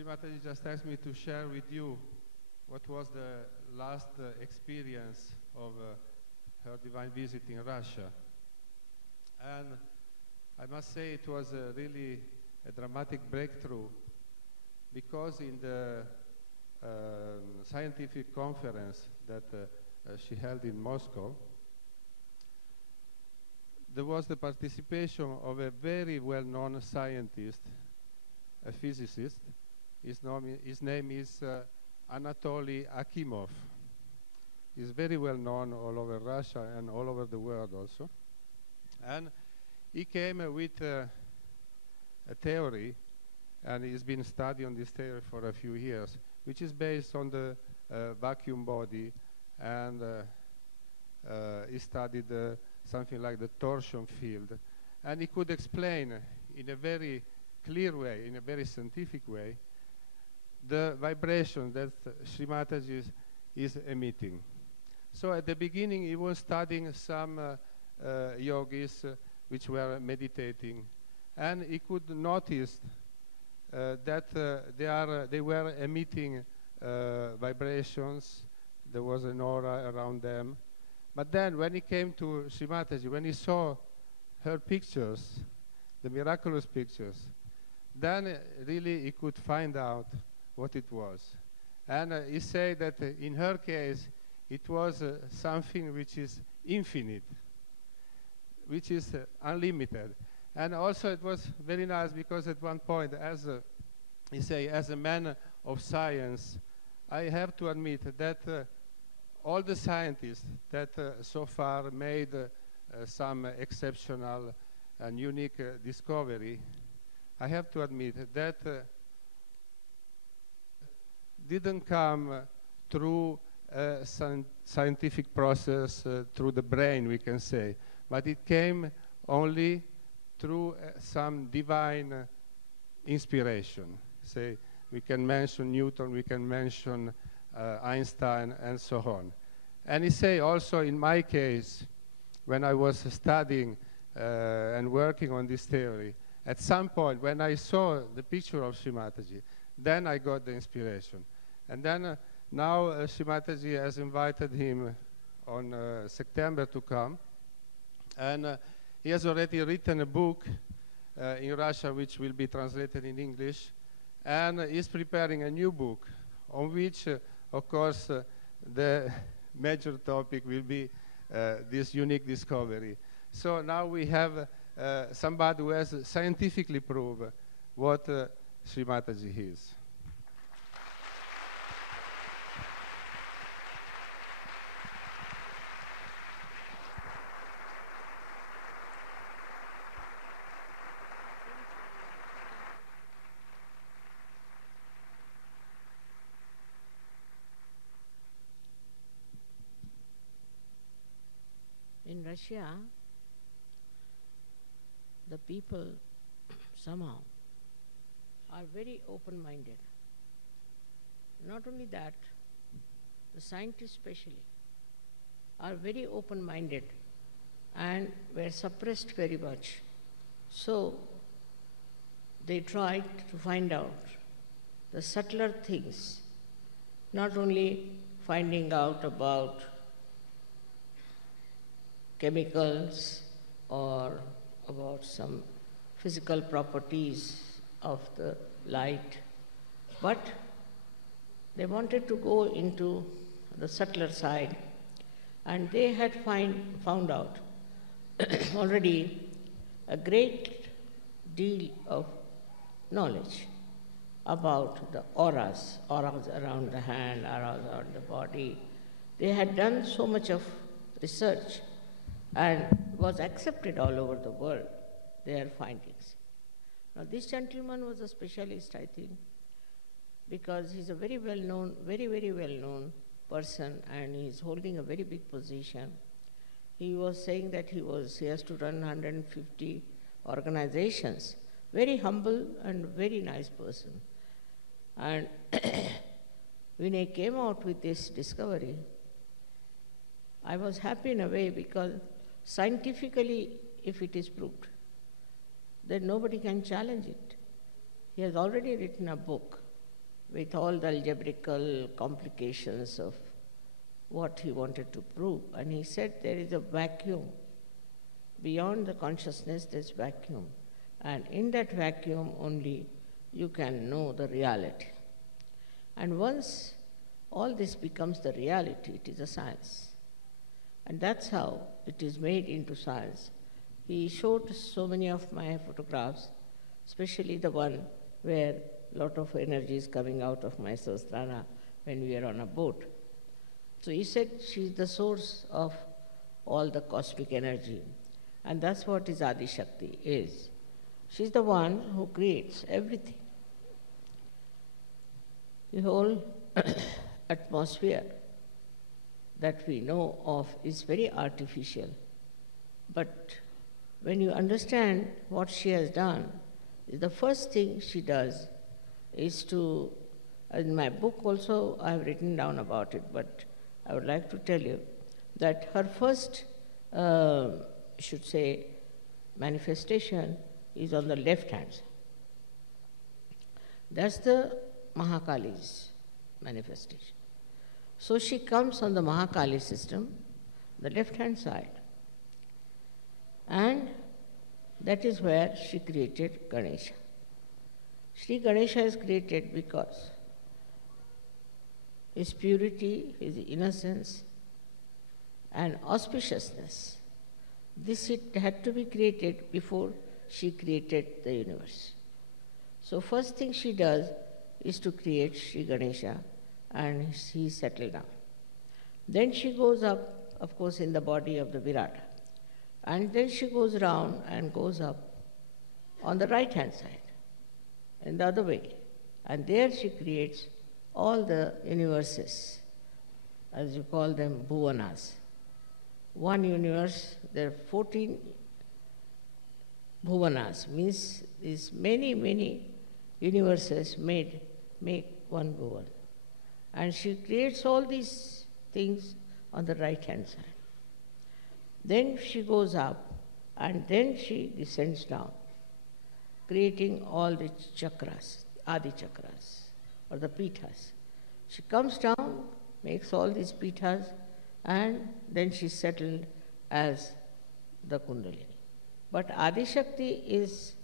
Srimataji just asked me to share with you what was the last experience of her divine visit in Russia. And I must say it was really a dramatic breakthrough, because in the scientific conference that she held in Moscow, there was the participation of a very well-known scientist, a physicist. His name is Anatoly Akimov. He's very well known all over Russia and all over the world also. And he came with a theory, and he's been studying this theory for a few years, which is based on the vacuum body, and he studied something like the torsion field. And he could explain in a very clear way, in a very scientific way, the vibration that Sri Mataji is emitting. So at the beginning he was studying some yogis which were meditating, and he could notice that they were emitting vibrations. There was an aura around them. But then when he came to Sri Mataji, when he saw her pictures, the miraculous pictures, then really he could find out what it was. And he said that in her case it was something which is infinite, which is unlimited. And also it was very nice because at one point, as a man of science, I have to admit that all the scientists that so far made some exceptional and unique discovery, I have to admit that didn't come through a scientific process, through the brain, we can say, but it came only through some divine inspiration. Say, we can mention Newton, we can mention Einstein, and so on. And he say also in my case, when I was studying and working on this theory, at some point when I saw the picture of Sri Mataji, then I got the inspiration. And then now Sri Mataji has invited him on September to come, and he has already written a book in Russia which will be translated in English, and he's preparing a new book on which, of course, the major topic will be this unique discovery. So now we have somebody who has scientifically proved what Sri Mataji is. In Russia, the people somehow are very open-minded. Not only that, the scientists especially are very open-minded and were suppressed very much. So they tried to find out the subtler things, not only finding out about chemicals or about some physical properties of the light, but they wanted to go into the subtler side, and they had found out already a great deal of knowledge about the auras around the hand, auras around the body. They had done so much of research and was accepted all over the world, their findings. Now this gentleman was a specialist, I think, because he's a very well-known, very well-known person, and he's holding a very big position. He was saying that he has to run 150 organizations. Very humble and very nice person. And when I came out with this discovery, I was happy in a way, because scientifically, if it is proved, then nobody can challenge it. He has already written a book with all the algebraical complications of what he wanted to prove. And he said there is a vacuum. Beyond the consciousness, there's vacuum. And in that vacuum only you can know the reality. And once all this becomes the reality, it is a science. And that's how it is made into science. He showed so many of my photographs, especially the one where a lot of energy is coming out of my Sahasrara when we are on a boat. So he said she's the source of all the cosmic energy. And that's what his Adi Shakti is. She's the one who creates everything. The whole atmosphere that we know of is very artificial. But when you understand what she has done, the first thing she does is to, in my book also I have written down about it, but I would like to tell you that her first, should say, manifestation is on the left hand side. That's the Mahakali's manifestation. So she comes on the Mahakali system, the left hand side. And that is where she created Ganesha. Sri Ganesha is created because his purity, his innocence, and auspiciousness. This it had to be created before she created the universe. So first thing she does is to create Sri Ganesha, and he settled down. Then she goes up, of course, in the body of the Virata. And then she goes around and goes up on the right hand side, in the other way. And there she creates all the universes, as you call them, bhuvanas. One universe, there are 14 bhuvanas, means these many, many universes make one bhuvan. And she creates all these things on the right hand side. Then she goes up, and then she descends down, creating all the chakras, Adi chakras, or the pithas. She comes down, makes all these pithas, and then she settled as the Kundalini. But Adi Shakti is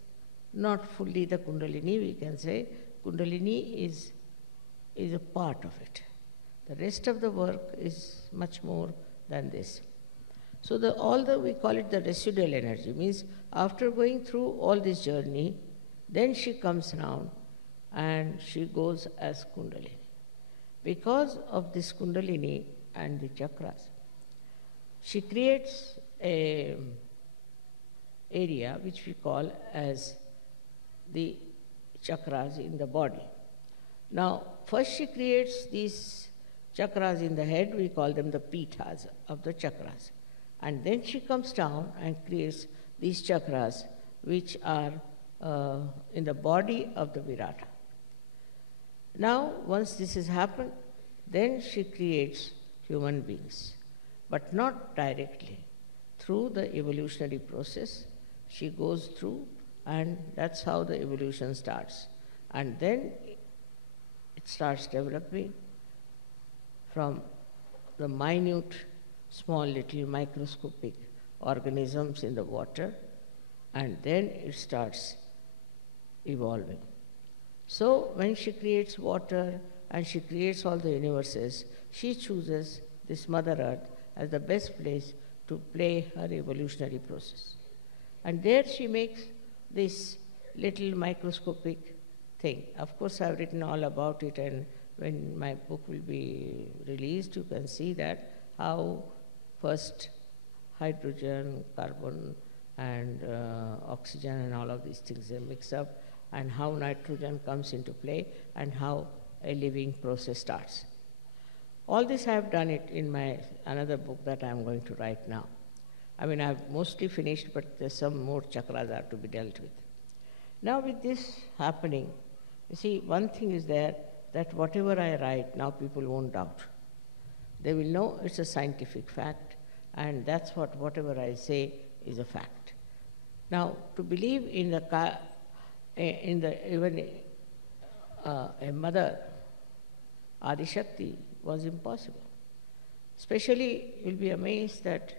not fully the Kundalini, we can say. Kundalini is a part of it. The rest of the work is much more than this. So we call it the residual energy, means after going through all this journey, then she comes round and she goes as Kundalini. Because of this Kundalini and the chakras, she creates a area which we call as the chakras in the body. Now, first she creates these chakras in the head, we call them the pithas of the chakras. And then she comes down and creates these chakras which are in the body of the Virata. Now, once this has happened, then she creates human beings, but not directly. Through the evolutionary process, she goes through, and that's how the evolution starts. And then it starts developing from the minute, small little microscopic organisms in the water, and then it starts evolving. So when she creates water and she creates all the universes, she chooses this Mother Earth as the best place to play her evolutionary process. And there she makes this little microscopic thing. Of course, I've written all about it, and when my book will be released, you can see that how first hydrogen, carbon, and oxygen and all of these things are mixed up, and how nitrogen comes into play, and how a living process starts. All this I have done it in my another book that I am going to write now. I mean, I have mostly finished, but there's some more chakras are to be dealt with. Now with this happening, you see, one thing is there, that whatever I write, now people won't doubt. They will know it's a scientific fact, and that's whatever I say is a fact. Now, to believe in a mother Adi Shakti was impossible. Especially, you'll be amazed that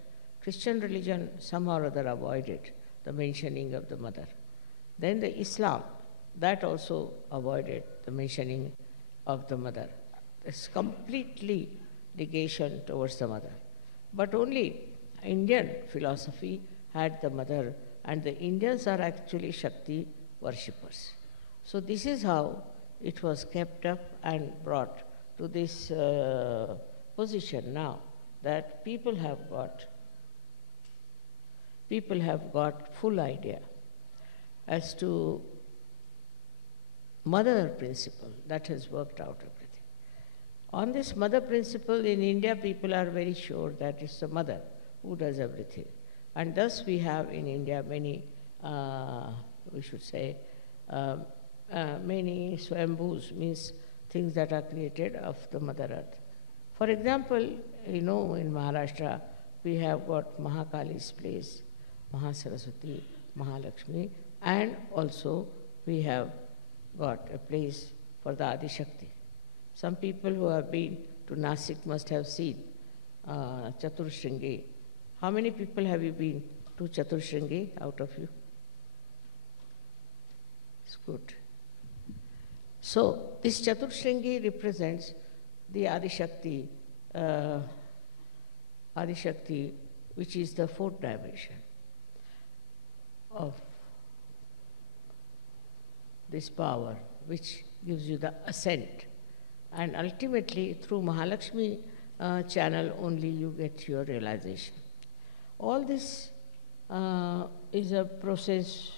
Christian religion somehow or other avoided the mentioning of the mother. Then the Islam, that also avoided the mentioning of the mother. It's completely negation towards the mother. But only Indian philosophy had the mother, and the Indians are actually Shakti worshippers. So this is how it was kept up and brought to this position now, that people have got full idea as to mother principle that has worked out everything. On this mother principle in India, people are very sure that it's the mother who does everything. And thus we have in India many, many swambhus, means things that are created of the Mother Earth. For example, in Maharashtra, we have got Mahakali's place, Mahasaraswati, Mahalakshmi, and also we have got a place for the Adi Shakti. Some people who have been to Nasik must have seen Chaturshringi. How many people have you been to Chaturshringi out of you? It's good. So, this Chaturshringi represents the Adi Shakti, which is the fourth dimension of this power, which gives you the ascent. And ultimately, through Mahalakshmi channel only you get your realization. All this is a process,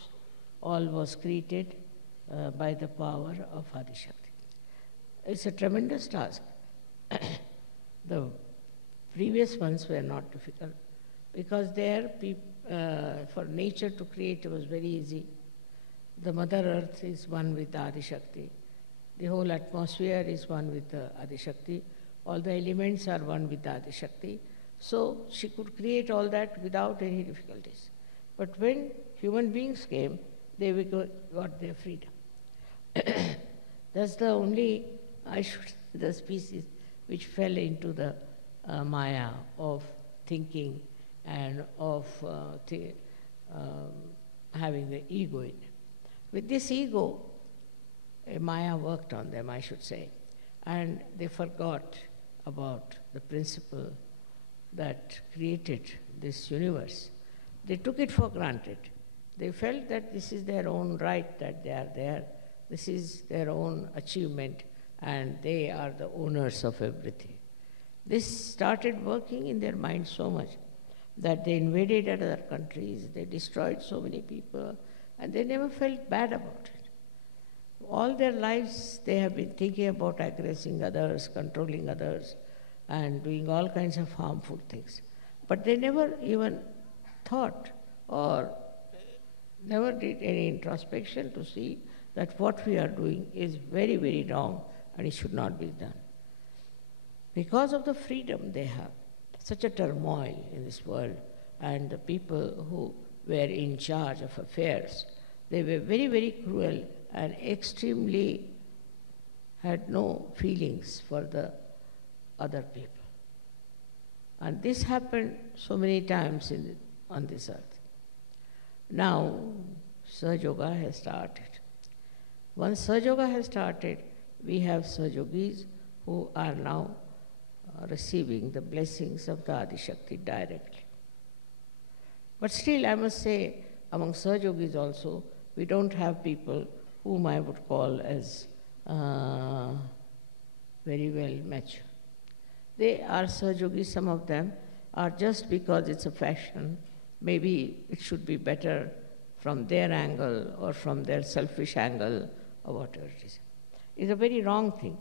all was created by the power of Adi Shakti. It's a tremendous task. The previous ones were not difficult because there, for nature to create was very easy. The Mother Earth is one with the Adi Shakti. The whole atmosphere is one with the Adi Shakti. All the elements are one with the Adi Shakti. So she could create all that without any difficulties. But when human beings came, they got their freedom. That's the only, the species which fell into the maya of thinking and of having the ego in it. With this ego, Maya worked on them, I should say, and they forgot about the principle that created this universe. They took it for granted. They felt that this is their own right, that they are there, this is their own achievement, and they are the owners of everything. This started working in their mind so much that they invaded other countries, they destroyed so many people, and they never felt bad about it. All their lives, they have been thinking about aggressing others, controlling others, and doing all kinds of harmful things. But they never even thought or never did any introspection to see that what we are doing is very, very wrong and it should not be done. Because of the freedom they have, such a turmoil in this world, and the people who were in charge of affairs, they were very, very cruel and extremely had no feelings for the other people. And this happened so many times on this earth. Now, Sahaja Yoga has started. Once Sahaja Yoga has started, we have Sahaja Yogis who are now receiving the blessings of the Adi Shakti directly. But still, I must say, among Sahaja Yogis also, we don't have people whom I would call as very well mature. They are Sahaja Yogis, some of them are just because it's a fashion, maybe it should be better from their angle or from their selfish angle or whatever it is. It's a very wrong thing.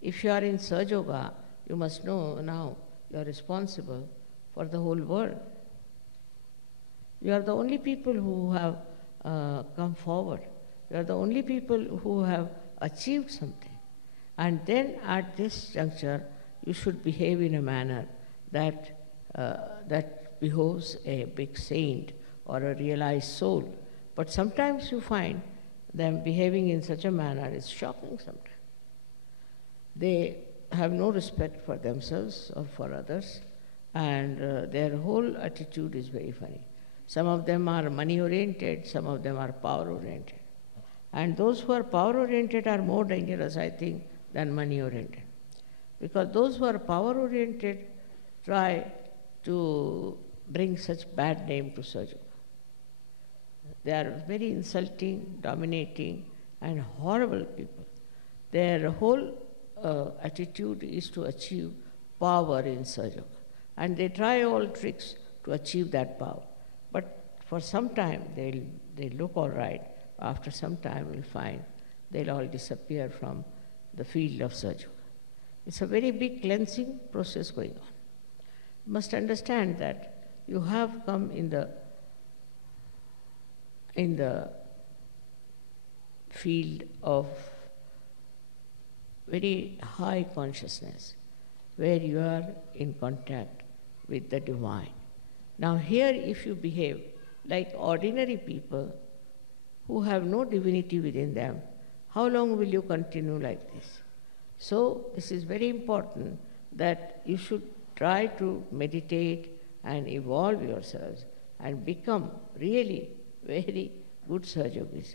If you are in Sahaja Yoga, you must know now you are responsible for the whole world. You are the only people who have come forward. You are the only people who have achieved something. And then at this juncture, you should behave in a manner that behoves a big saint or a realized soul. But sometimes you find them behaving in such a manner, it's shocking sometimes. They have no respect for themselves or for others, and their whole attitude is very funny. Some of them are money oriented, some of them are power oriented. And those who are power oriented are more dangerous, I think, than money oriented. Because those who are power oriented try to bring such bad name to Sahaja. They are very insulting, dominating, and horrible people. Their whole attitude is to achieve power in Sahaja. And they try all tricks to achieve that power. But for some time, they'll look all right. After some time, we'll find they'll all disappear from the field of Sahaja. It's a very big cleansing process going on. You must understand that you have come in the field of very high consciousness, where you are in contact with the divine. Now here, if you behave like ordinary people who have no divinity within them, how long will you continue like this? So this is very important that you should try to meditate and evolve yourselves and become really very good Sahajogis.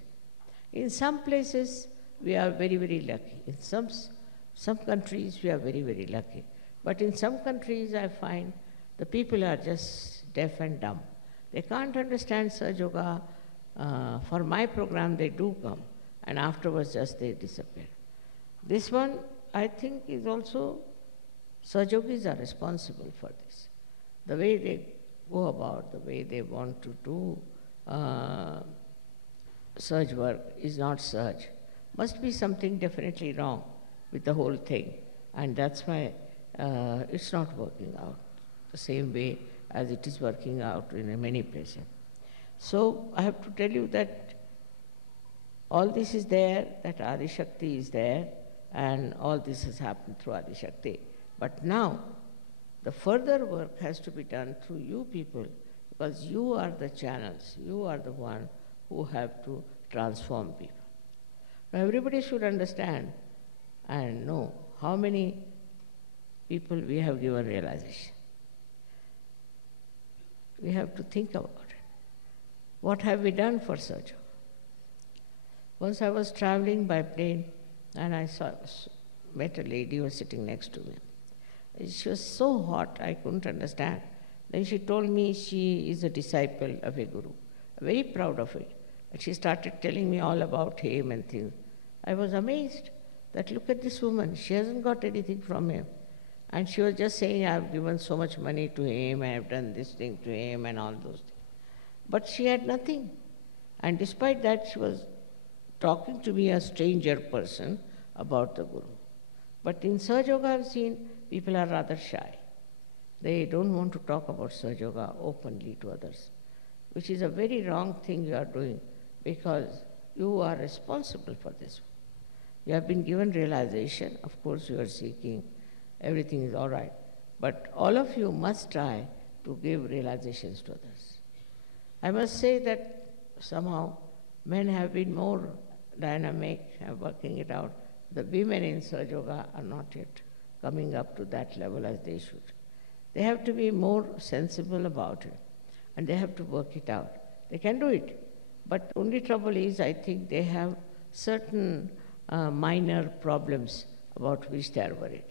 In some places, we are very, very lucky. In some countries, we are very, very lucky. But in some countries, I find the people are just deaf and dumb. They can't understand Sahaja. For my program, they do come, and afterwards just they disappear. This one, I think, is also, Sahajogis are responsible for this. The way they go about, the way they want to do Sahaj work is not Sahaj. Must be something definitely wrong with the whole thing, and that's why it's not working out the same way as it is working out in many places. So I have to tell you that all this is there, that Adi Shakti is there, and all this has happened through Adi Shakti. But now, the further work has to be done through you people, because you are the channels, you are the one who have to transform people. Now everybody should understand and know how many people we have given realization. We have to think about it. What have we done for Sahaja? Once I was traveling by plane and I met a lady who was sitting next to me. She was so hot, I couldn't understand. Then she told me she is a disciple of a guru, very proud of it. And she started telling me all about him and things. I was amazed that look at this woman, she hasn't got anything from him. And she was just saying, I have given so much money to him, I have done this thing to him and all those things. But she had nothing. And despite that, she was talking to me, a stranger person, about the Guru. But in Sahaja Yoga, I've seen people are rather shy. They don't want to talk about Sahaja Yoga openly to others, which is a very wrong thing you are doing, because you are responsible for this. You have been given realization. Of course, you are seeking. Everything is all right. But all of you must try to give realizations to others. I must say that somehow men have been more dynamic and working it out. The women in Sahaja Yoga are not yet coming up to that level as they should. They have to be more sensible about it, and they have to work it out. They can do it, but only trouble is, I think they have certain minor problems about which they are worried.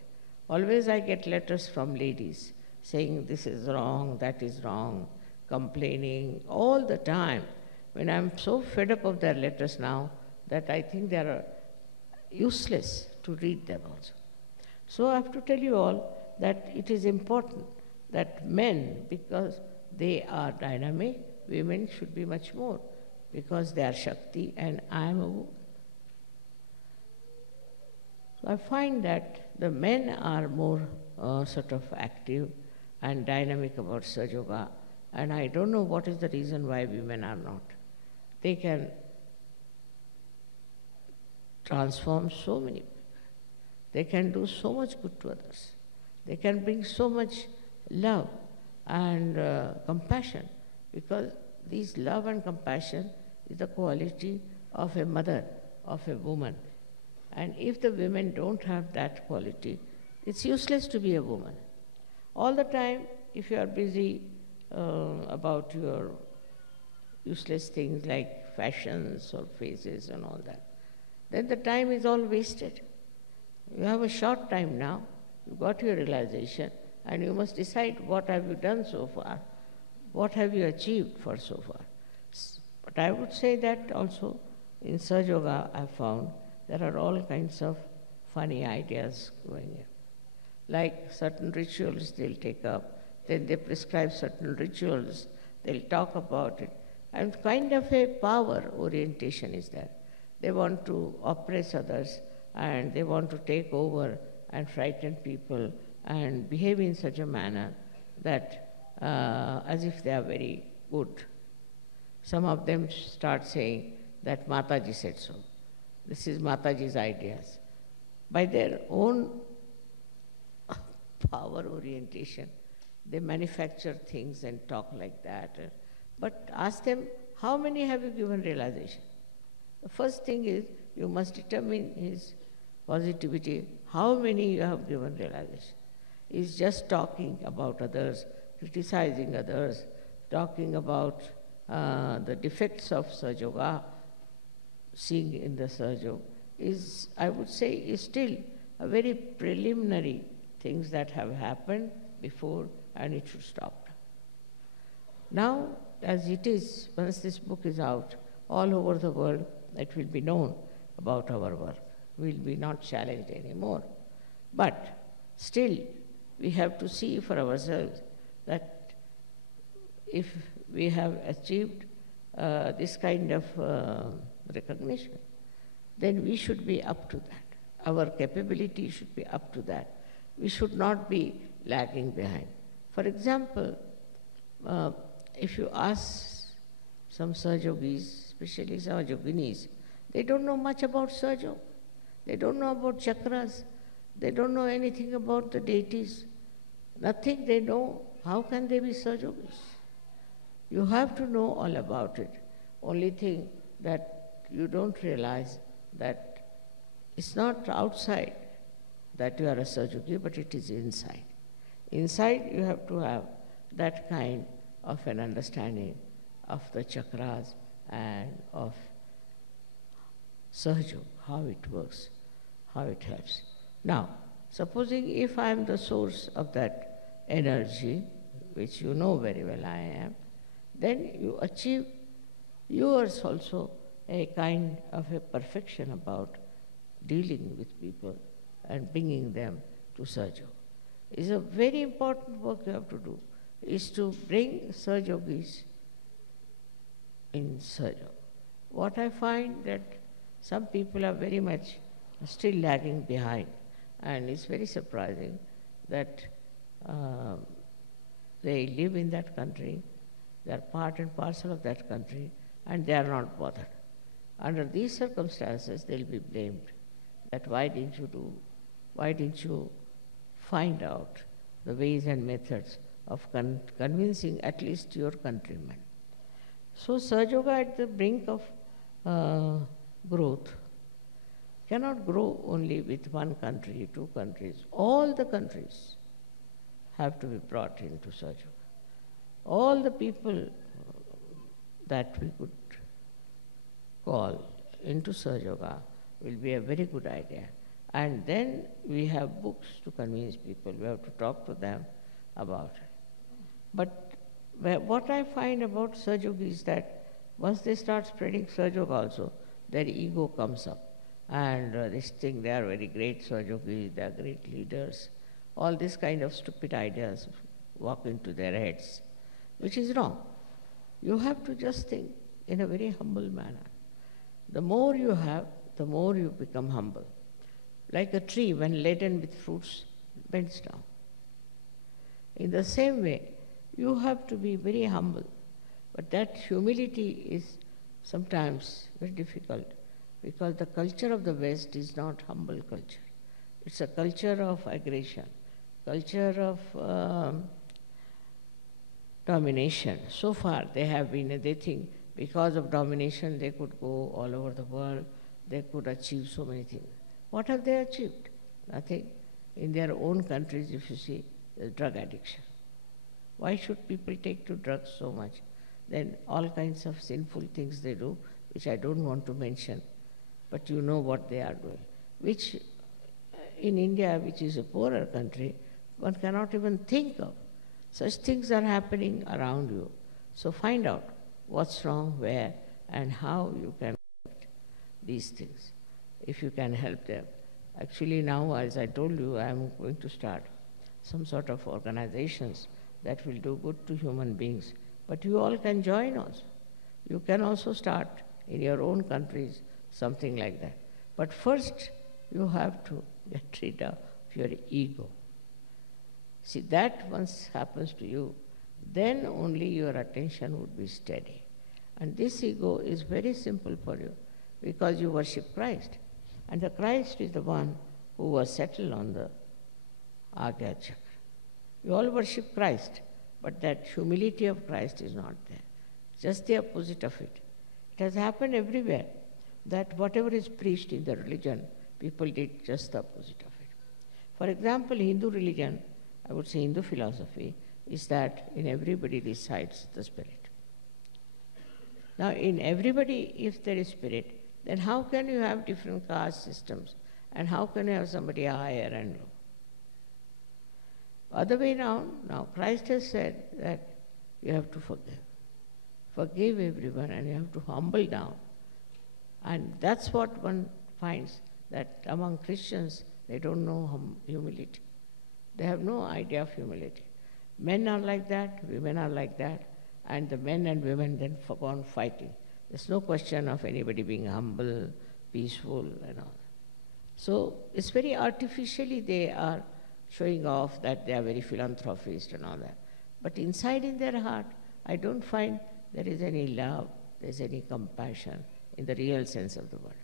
Always I get letters from ladies saying this is wrong, that is wrong, complaining all the time. When I'm so fed up of their letters now that I think they are useless to read them also. So I have to tell you all that it is important that men, because they are dynamic, women should be much more, because they are Shakti and I am a woman. So I find that the men are more sort of active and dynamic about Sahaja Yoga, and I don't know what is the reason why women are not. They can transform so many people. They can do so much good to others. They can bring so much love and compassion, because this love and compassion is the quality of a mother, of a woman. And if the women don't have that quality, It's useless to be a woman. All the time, if you are busy about your useless things like fashions or faces and all that, then the time is all wasted. You have a short time now, you got your realization, and you must decide what have you done so far, what have you achieved for so far. But I would say that also in Sahaja Yoga I found there are all kinds of funny ideas going in. Like certain rituals they'll take up, then they prescribe certain rituals, they'll talk about it. And kind of a power orientation is there. They want to oppress others and they want to take over and frighten people and behave in such a manner that as if they are very good. Some of them start saying that Mataji said so. This is Mataji's ideas. By their own power orientation, they manufacture things and talk like that. But ask them, how many have you given realization? The first thing is, you must determine his positivity, how many you have given realization. He's just talking about others, criticizing others, talking about the defects of Sahaja Yoga, seeing in the Sahaja Yoga, is, I would say, is still a very preliminary things that have happened before, and it should stop. Now, as it is, once this book is out, all over the world, it will be known about our work. We will be not challenged anymore. But still, we have to see for ourselves that if we have achieved this kind of recognition, then we should be up to that. Our capability should be up to that. We should not be lagging behind. For example, if you ask some Sahaja Yogis, especially Sahaja Yoginis, they don't know much about Sahaja Yoga. They don't know about chakras. They don't know anything about the deities. Nothing they know. How can they be Sahaja Yogis? You have to know all about it. Only thing that you don't realize that it's not outside that you are a Sahaja Yogi, but it is inside. Inside you have to have that kind of an understanding of the chakras and of Sahaja Yoga, how it works, how it helps. Now, supposing if I am the source of that energy, which you know very well I am, then you achieve yours also a kind of a perfection about dealing with people and bringing them to Sahaja Yoga. It's a very important work you have to do, is to bring Sahaja Yogis in Sahaja Yoga. What I find that some people are very much still lagging behind, and it's very surprising that they live in that country, they are part and parcel of that country, and they are not bothered. Under these circumstances, they'll be blamed that why didn't you find out the ways and methods of convincing at least your countrymen. So Sahaja Yoga at the brink of growth cannot grow only with one country, two countries. All the countries have to be brought into Sahaja Yoga. All the people that we could call into Sahaja Yoga will be a very good idea. And then we have books to convince people. We have to talk to them about it. But what I find about Sahaja Yoga is that once they start spreading Sahaja Yoga also, their ego comes up. And they think they are very great Sahaja Yogis, they are great leaders. All this kind of stupid ideas walk into their heads, which is wrong. You have to just think in a very humble manner. The more you have, the more you become humble. Like a tree, when laden with fruits, bends down. In the same way, you have to be very humble. But that humility is sometimes very difficult, because the culture of the West is not humble culture. It's a culture of aggression, culture of domination. So far they think because of domination they could go all over the world, they could achieve so many things. What have they achieved? Nothing. in their own countries, if you see, there's drug addiction. Why should people take to drugs so much? Then all kinds of sinful things they do, which I don't want to mention, but you know what they are doing, which in India, which is a poorer country, one cannot even think of. Such things are happening around you. So find out what's wrong, where, and how you can correct these things, if you can help them. Actually now, as I told you, I am going to start some sort of organizations that will do good to human beings. But you all can join also. You can also start in your own countries something like that. But first, you have to get rid of your ego. See, that once happens to you, then only your attention would be steady. And this ego is very simple for you because you worship Christ. And the Christ is the one who was settled on the Agya Chakra. You all worship Christ, but that humility of Christ is not there. Just the opposite of it. It has happened everywhere that whatever is preached in the religion, people did just the opposite of it. For example, Hindu religion, I would say Hindu philosophy, is that in everybody resides the spirit. Now, in everybody, if there is spirit, then how can you have different caste systems? And how can you have somebody higher and low? Other way around, now Christ has said that you have to forgive. Forgive everyone and you have to humble down. And that's what one finds, that among Christians, they don't know humility. They have no idea of humility. Men are like that, women are like that, and the men and women then go on fighting. There's no question of anybody being humble, peaceful, and all. So it's very artificially they are showing off that they are very philanthropist and all that. But inside in their heart, I don't find there is any love, there is any compassion in the real sense of the word.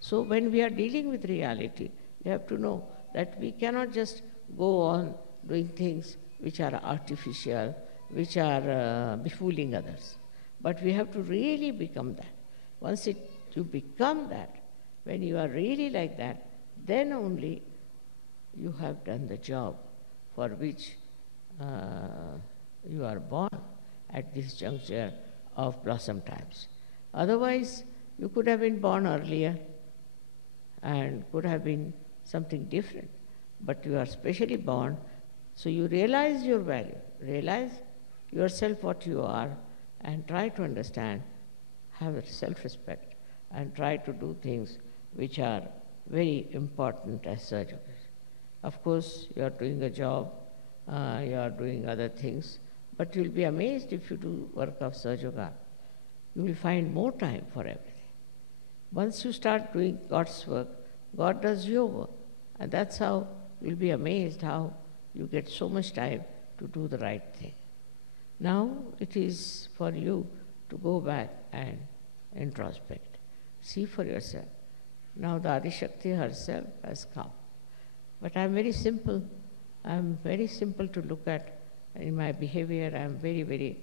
So when we are dealing with reality, we have to know that we cannot just go on doing things which are artificial, which are befooling others. But we have to really become that. Once you become that, when you are really like that, then only you have done the job for which you are born at this juncture of blossom times. Otherwise, you could have been born earlier and could have been something different. But you are specially born, so you realize your value, realize yourself what you are, and try to understand, have self-respect, and try to do things which are very important as such. Of course, you are doing a job, you are doing other things, but you will be amazed if you do work of Sahaja. You will find more time for everything. Once you start doing God's work, God does your work. And that's how you'll be amazed how you get so much time to do the right thing. Now it is for you to go back and introspect. See for yourself. Now the Adishakti herself has come. But I'm very simple. I'm very simple to look at. In my behavior, I'm very, very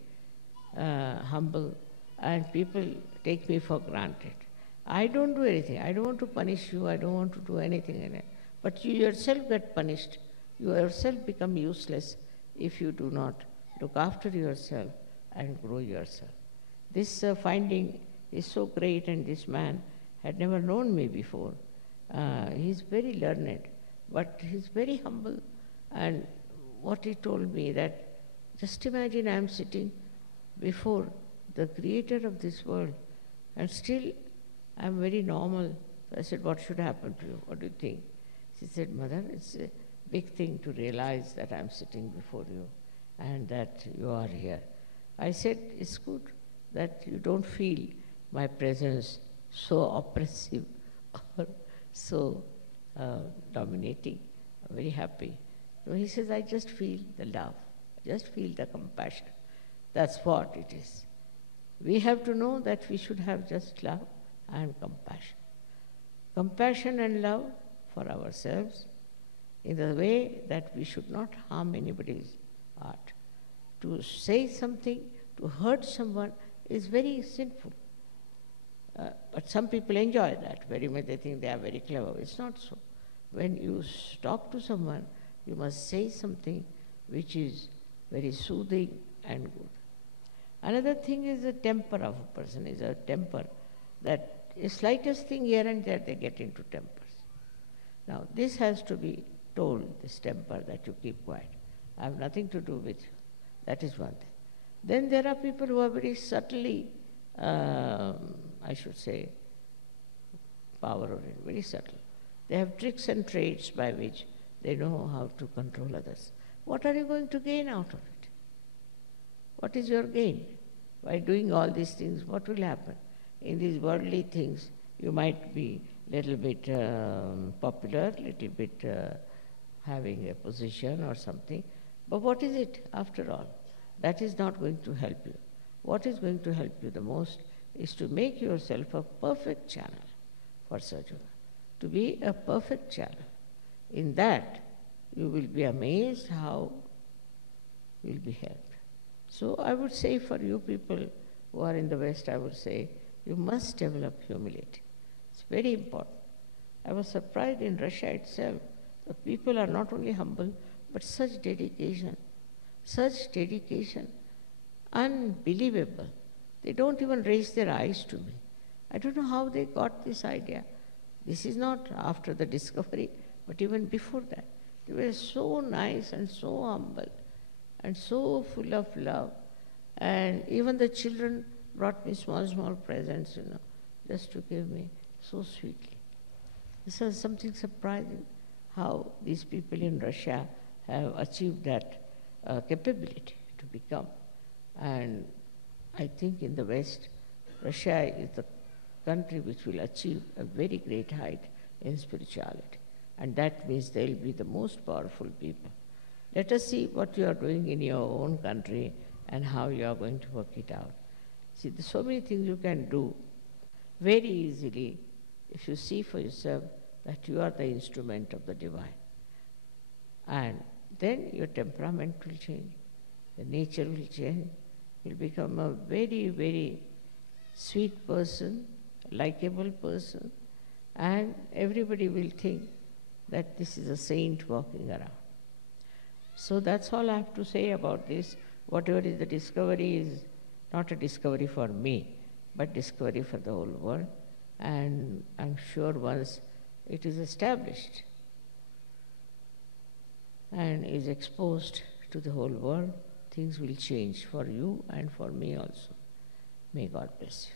humble. And people take me for granted. I don't do anything. I don't want to punish you. I don't want to do anything in it. But you yourself get punished. You yourself become useless if you do not look after yourself and grow yourself. This finding is so great, and this man had never known me before. He's very learned, but he's very humble. And what he told me that, just imagine I'm sitting before the creator of this world, and still I'm very normal. I said, what should happen to you? What do you think? She said, Mother, it's a big thing to realize that I'm sitting before you and that you are here. I said, it's good that you don't feel my presence so oppressive or so dominating. I'm very happy. So he says, I just feel the love, I just feel the compassion. That's what it is. We have to know that we should have just love and compassion. Compassion and love for ourselves in the way that we should not harm anybody's art. To say something, to hurt someone is very sinful. But some people enjoy that very much. They think they are very clever. It's not so. When you talk to someone, you must say something which is very soothing and good. Another thing is the temper of a person, is a temper that the slightest thing here and there they get into tempers. Now this has to be told, this temper, that you keep quiet. I have nothing to do with you. That is one thing. Then there are people who are very subtly, I should say, power-oriented, very subtle. They have tricks and trades by which they know how to control others. What are you going to gain out of it? What is your gain? By doing all these things, what will happen? In these worldly things, you might be little bit popular, little bit having a position or something. But what is it after all? That is not going to help you. What is going to help you the most is to make yourself a perfect channel for Sajjana. To be a perfect channel. In that, you will be amazed how you will be helped. So I would say for you people who are in the West, I would say, you must develop humility. It's very important. I was surprised in Russia itself. The people are not only humble, but such dedication, unbelievable. They don't even raise their eyes to me. I don't know how they got this idea. This is not after the discovery, but even before that. They were so nice and so humble and so full of love. And even the children brought me small, small presents, just to give me so sweetly. This is something surprising, how these people in Russia have achieved that capability to become. And I think in the West, Russia is the country which will achieve a very great height in spirituality. And that means they will be the most powerful people. Let us see what you are doing in your own country and how you are going to work it out. See, there's so many things you can do very easily if you see for yourself that you are the instrument of the divine. And then your temperament will change, the nature will change, you'll become a very, very sweet person, likable person, and everybody will think that this is a saint walking around. So that's all I have to say about this. Whatever is the discovery is not a discovery for me, but discovery for the whole world. And I'm sure once it is established and is exposed to the whole world, things will change for you and for me also. May God bless you.